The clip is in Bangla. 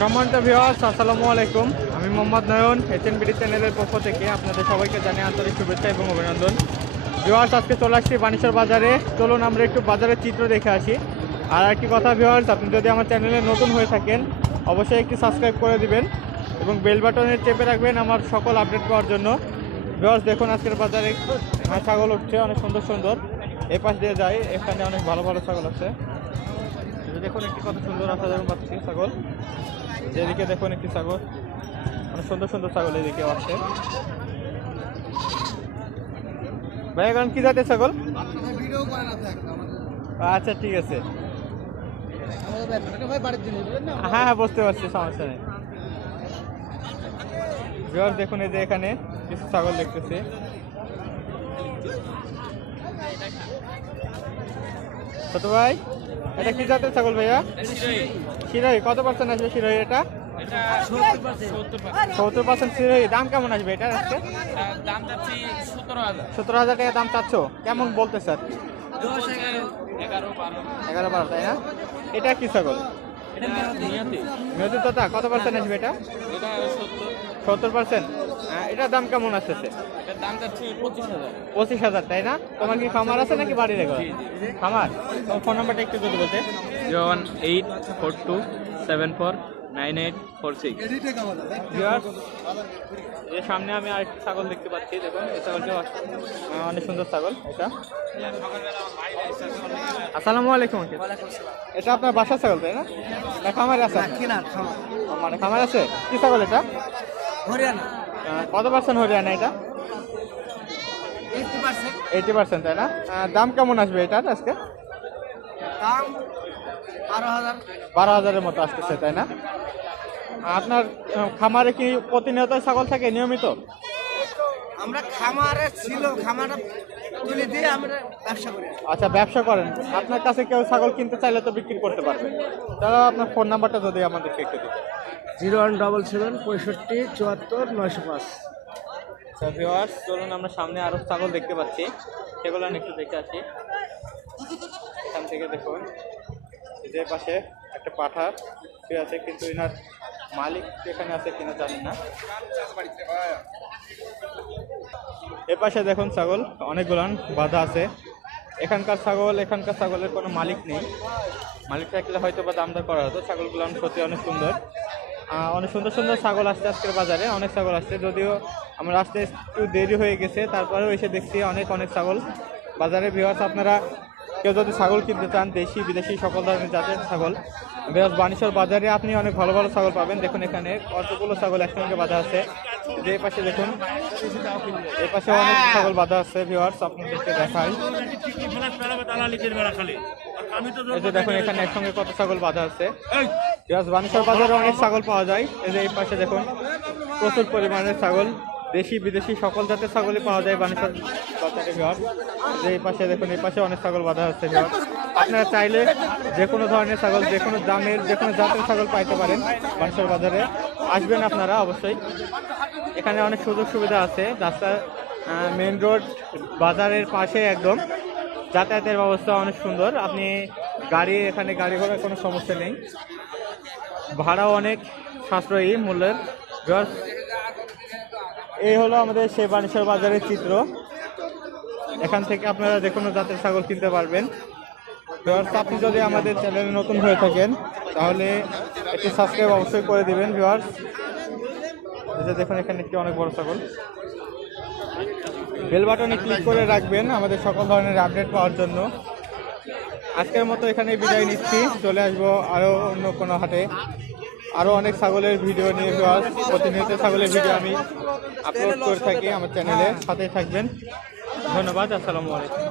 সম্মানিত ভিউয়ার্স, আসসালামু আলাইকুম। আমি মোহাম্মদ নয়ন, HNBD চ্যানেলের পক্ষ থেকে আপনাদের সবাইকে জানাই আন্তরিক শুভেচ্ছা এবং অভিনন্দন। ভিউয়ার্স, আজকে চলে আসছি বানেশ্বর বাজারে। চলুন আমরা একটু বাজারের চিত্র দেখে আসি। আর একটি কথা ভিউয়ার্স, আপনি যদি আমার চ্যানেলে নতুন হয়ে থাকেন অবশ্যই একটি সাবস্ক্রাইব করে দিবেন এবং বেল বাটনে চেপে রাখবেন আমার সকল আপডেট পাওয়ার জন্য। ভিউয়ার্স, দেখুন আজকের বাজারে ছাগল উঠছে অনেক সুন্দর সুন্দর। এই পাশ দিয়ে যাই, এখানে অনেক ভালো ভালো ছাগল আছে। দেখুন একটি কত সুন্দর অসাধারণ পাচ্ছি ছাগল। এদিকে দেখুন একটি ছাগল, অনেক সুন্দর সুন্দর ছাগল এদিকে আসছে। ভাই এখন কি জাতের ছাগল? আচ্ছা ঠিক আছে, হ্যাঁ হ্যাঁ বুঝতে পারছি, সমস্যা নেই। দেখুন এই যে এখানে কিছু ছাগল দেখতেছি। ছোট ভাই, এটা কি জাতের ছাগল ভাইয়া? শিরোহী। কত পার্সেন্ট আসবে শিরোহী? এটা 70% শিরোহী। দাম কেমন আসবে এটা? আজকে 17,000 টাকা দাম চাচ্ছ। কেমন বলতে স্যার? 11-12, তাই না? এটা কি ছাগল? মেয়াদি তোতা। কত পার্সেন্ট আসবে এটা? 70%। এটার দাম কেমন আসতেছে? 25,000, তাই না? তোমার কি খামার আছে নাকি বাড়ির ঘর? খামার। তোমার ফোন নাম্বারটা একটু যদি বলতে। 01842749846। যে সামনে আমি আরেকটি ছাগল দেখতে পাচ্ছি, দেখুন এই ছাগলটা অনেক সুন্দর ছাগল। এটা আসসালামু আলাইকুম। এটা আপনার বাসার ছাগল তাই না? না খামারে আছে? মানে খামার আছে। কি ছাগল এটা? হরিয়ানা। কত পার্সেন্ট হরিয়ানা এটা? 80%, তাই না? দাম কেমন আসবে এটার আজকে? দাম 12,000-এর মতো আসতেছে, তাই না? আপনার খামারে কি প্রতিনিয়ত ছাগল থাকে, নিয়মিত? আমরা খামারে ছিল, খামারটা তুলে দিয়ে আমরা ব্যবসা করি। আচ্ছা, ব্যবসা করেন। আপনার কাছে কেউ ছাগল কিনতে চাইলে তো বিক্রি করতে পারবে। তাহলে আপনার ফোন নাম্বারটা যদি আমাদেরকে একটু দিন। 0177574 ভিউয়ার্স, চলুন আমরা সামনে আরো ছাগল দেখতে পাচ্ছি, সেগুলো একটু দেখে আসি। এখান থেকে দেখুন যে পাশে একটা পাঠা শুয়ে আছে, কিন্তু এনার মালিক এখানে আছে কিনা জানি না। এ পাশে দেখুন ছাগল অনেকগুলান বাঁধা আছে। এখানকার ছাগলের কোনো মালিক নেই। মালিক থাকলে হয়তো বা দাম দর করা হতো। ছাগলগুলান সত্যি অনেক সুন্দর, অনেক সুন্দর সুন্দর ছাগল আসছে আজকের বাজারে। অনেক ছাগল আসছে, যদিও আমরা আসতে একটু দেরি হয়ে গেছে, তারপরেও এসে দেখছি অনেক ছাগল বাজারে। ভিউয়ার্স, আপনারা কেউ যদি ছাগল কিনতে চান, দেশি বিদেশি সকল ধরনের জাতের ছাগল, ভিউয়ার্স বানেশ্বর বাজারে আপনি অনেক ভালো ভালো ছাগল পাবেন। দেখুন এখানে কতগুলো ছাগল একসঙ্গে বাঁধা আছে। যে পাশে দেখুন, এই পাশে অনেক ছাগল বাঁধা আছে। ভিউয়ার্স আপনাদেরকে দেখাই, এই যে দেখুন এখানে একসঙ্গে কত ছাগল বাঁধা আছে। ভিউয়ার্স বানেশ্বর বাজারে অনেক ছাগল পাওয়া যায়। এই যে এই পাশে দেখুন প্রচুর পরিমাণের ছাগল, দেশি বিদেশি সকল জাতের ছাগলই পাওয়া যায় বানেশ্বর বাজারে। ভিউয়ার্স যে এই পাশে দেখুন, এই পাশে অনেক ছাগল বাঁধা আছে। ভিউয়ার্স আপনারা চাইলে যে কোনো ধরনের ছাগল, যে কোনো দামের, যে কোনো জাতের ছাগল পাইতে পারেন বানেশ্বর বাজারে। আসবেন আপনারা অবশ্যই। এখানে অনেক সুযোগ সুবিধা আছে। রাস্তা মেন রোড বাজারের পাশে একদম। যাতায়াতের ব্যবস্থা অনেক সুন্দর। আপনি এখানে গাড়ি ঘোড়ার কোনো সমস্যা নেই। ভাড়াও অনেক সাশ্রয়ী মূল্যের। এই হলো আমাদের সেই বানেশ্বর বাজারের চিত্র। এখান থেকে আপনারা যে কোনো জাতের ছাগল কিনতে পারবেন। আপনি যদি আমাদের চ্যানেলে নতুন হয়ে থাকেন তাহলে একটি সাবস্ক্রাইব অবশ্যই করে দিবেন। ভিউয়ার্স দেখুন এখানে একটি অনেক বড় ছাগল। বেল বাটনে ক্লিক করে রাখবেন আমাদের সকল ধরনের আপডেট পাওয়ার জন্য। আজকের মতো এখানে বিদায় নিচ্ছি। চলে আসবো আরও অন্য কোনো হাটে, আরও অনেক ছাগলের ভিডিও নিয়ে। ভিউয়ার্স প্রতিনিয়ত ছাগলের ভিডিও আমি আপলোড করে থাকি আমার চ্যানেলে, সাথে থাকবেন। ধন্যবাদ। আসসালামু আলাইকুম।